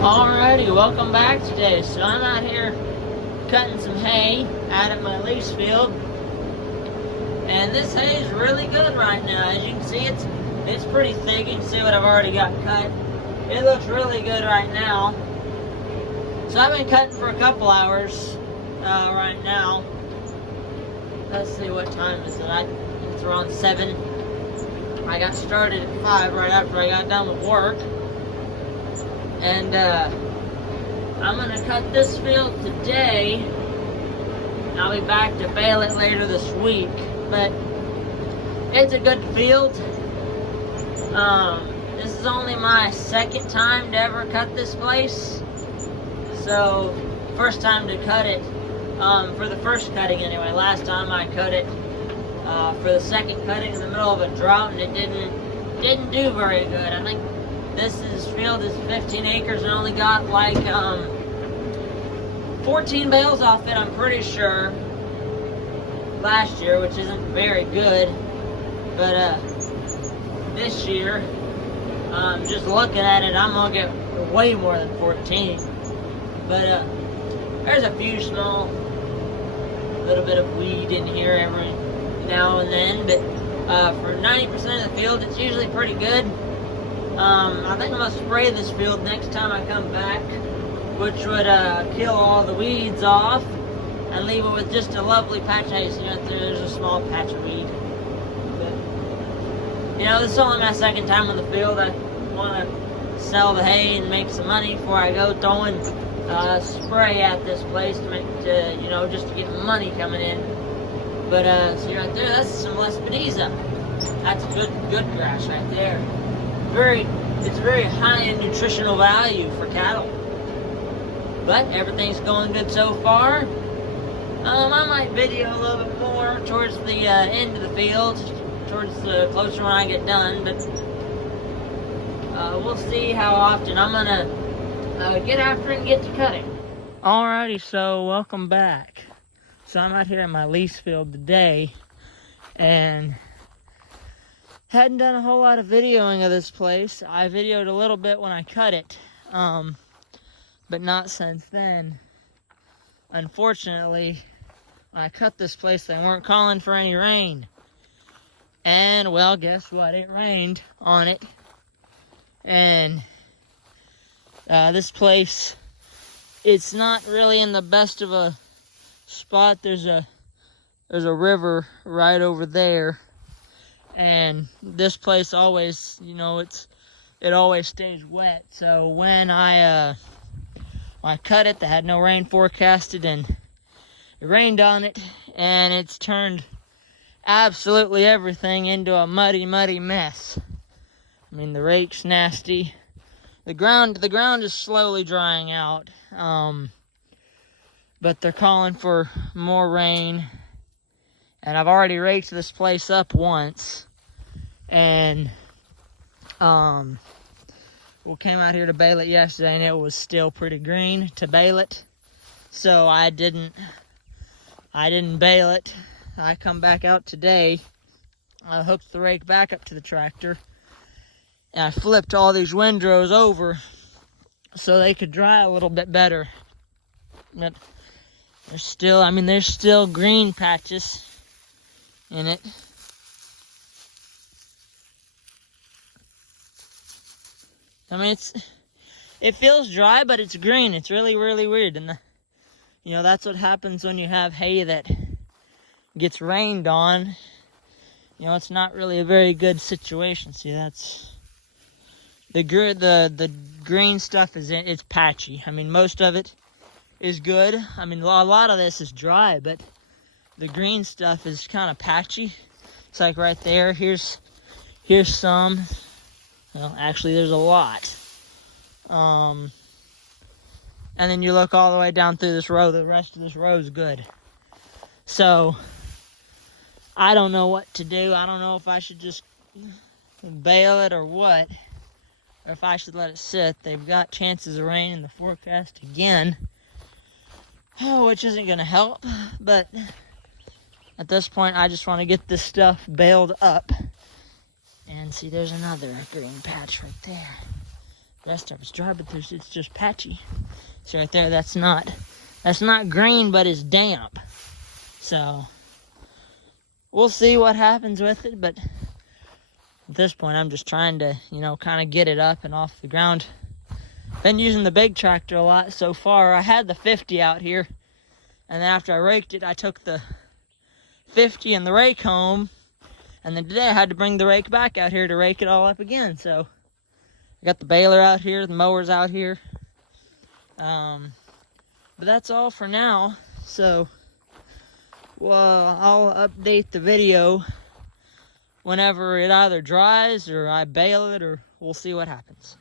Alrighty, welcome back today. So I'm out here cutting some hay out at my lease field, and this hay is really good right now. As you can see, it's pretty thick. You can see what I've already got cut. It looks really good right now. So I've been cutting for a couple hours right now. Let's see, what time is it? It's around 7. I got started at 5 right after I got done with work. And I'm going to cut this field today. I'll be back to bale it later this week. But it's a good field. This is only my second time to ever cut this place. So, first time to cut it. For the first cutting anyway. Last time I cut it for the second cutting in the middle of a drought, and it didn't do very good. I think this field is 15 acres and only got like 14 bales off it, I'm pretty sure, last year, which isn't very good. But this year, just looking at it, I'm gonna get way more than 14. But there's a few small, little bit of weed in here every now and then, but for 90% of the field, it's usually pretty good. I think I'm going to spray this field next time I come back, which would kill all the weeds off and leave it with just a lovely patch of hay. So, there's a small patch of weed. But, this is only my second time on the field. I want to sell the hay and make some money before I go throwing spray at this place to just to get money coming in. But, see right there, that's some Lespedeza. That's good grass right there. It's very high in nutritional value for cattle. But everything's going good so far. I might video a little bit more towards the end of the field, towards the closer when I get done. But we'll see how often I'm gonna get after and get to cutting. Alrighty, so welcome back. So I'm out here in my lease field today, and hadn't done a whole lot of videoing of this place. I videoed a little bit when I cut it, but not since then. Unfortunately, when I cut this place, they weren't calling for any rain. And, well, guess what? It rained on it. And this place, it's not really in the best of a spot. There's a river right over there. And this place always, it always stays wet. So when I cut it, they had no rain forecasted, and it rained on it, and it's turned absolutely everything into a muddy mess. I mean, the rake's nasty. The ground is slowly drying out. But they're calling for more rain. And I've already raked this place up once. And we came out here to bale it yesterday, and it was still pretty green to bale it. So I didn't bale it. I come back out today. I hooked the rake back up to the tractor, and I flipped all these windrows over so they could dry a little bit better. But there's still green patches in it. I mean, it feels dry, but it's green. It's really, really weird. And that's what happens when you have hay that gets rained on. It's not really a very good situation. See, that's the green stuff it's patchy. I mean, most of it is good. I mean, a lot of this is dry, but the green stuff is kind of patchy. It's like right there. Here's some. Well, actually, there's a lot. And then you look all the way down through this row. The rest of this row is good. So, I don't know what to do. I don't know if I should just bale it or what. Or if I should let it sit. They've got chances of rain in the forecast again. Which isn't going to help. But at this point, I just want to get this stuff baled up. And see, there's another green patch right there. The rest of it's dry, but it's just patchy. So right there, that's not green, but it's damp. So we'll see what happens with it, but at this point, I'm just trying to, kind of get it up and off the ground. Been using the big tractor a lot so far. I had the 50 out here, and then after I raked it, I took the 50 and the rake home, and then today I had to bring the rake back out here to rake it all up again. So I got the baler out here, the mower's out here. But that's all for now. So, well, I'll update the video whenever it either dries or I bale it, or we'll see what happens.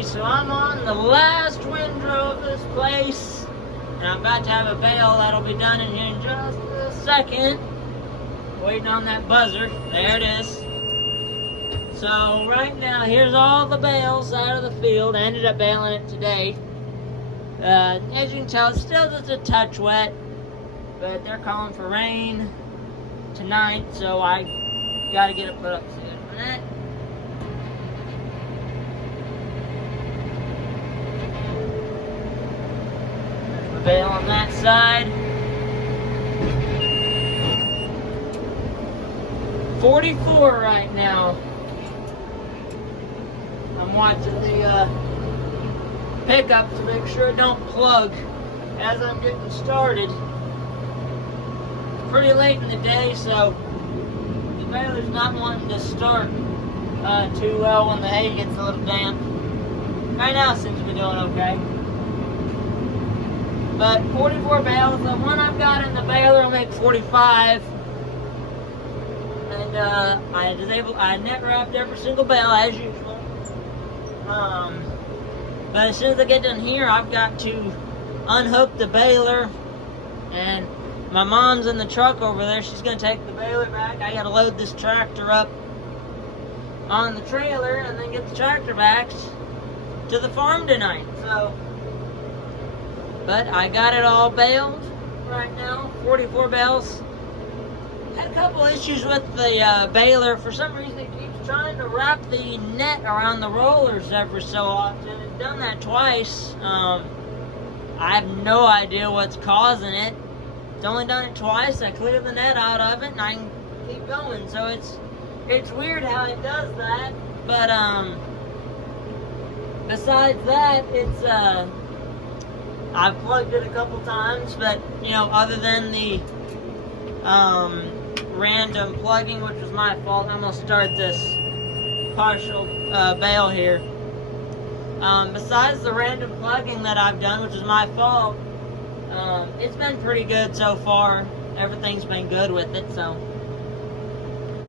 So I'm on the last windrow of this place, and I'm about to have a bale that'll be done in here in just a second. Waiting on that buzzer. There it is. So right now, here's all the bales out of the field. I ended up baling it today. As you can tell, it's still just a touch wet, but they're calling for rain tonight, so I gotta get it put up soon. For that, bale on that side. 44 right now. I'm watching the pickup to make sure it don't plug as I'm getting started. It's pretty late in the day, so the baler's not wanting to start too well when the hay gets a little damp. Right now it seems to be doing okay. But 44 bales, the one I've got in the baler will make 45. And I net wrapped every single bale as usual. But as soon as I get done here, I've got to unhook the baler. And my mom's in the truck over there. She's going to take the baler back. I got to load this tractor up on the trailer and then get the tractor back to the farm tonight. But I got it all baled right now, 44 bales. Had a couple issues with the baler. For some reason, it keeps trying to wrap the net around the rollers every so often. It's done that twice. I have no idea what's causing it. It's only done it twice. I cleared the net out of it, and I can keep going. So it's weird how it does that. But besides that, it's I've plugged it a couple times, but, you know, other than the random plugging, which was my fault, I'm going to start this partial bail here. Besides the random plugging that I've done, which is my fault, it's been pretty good so far. Everything's been good with it, so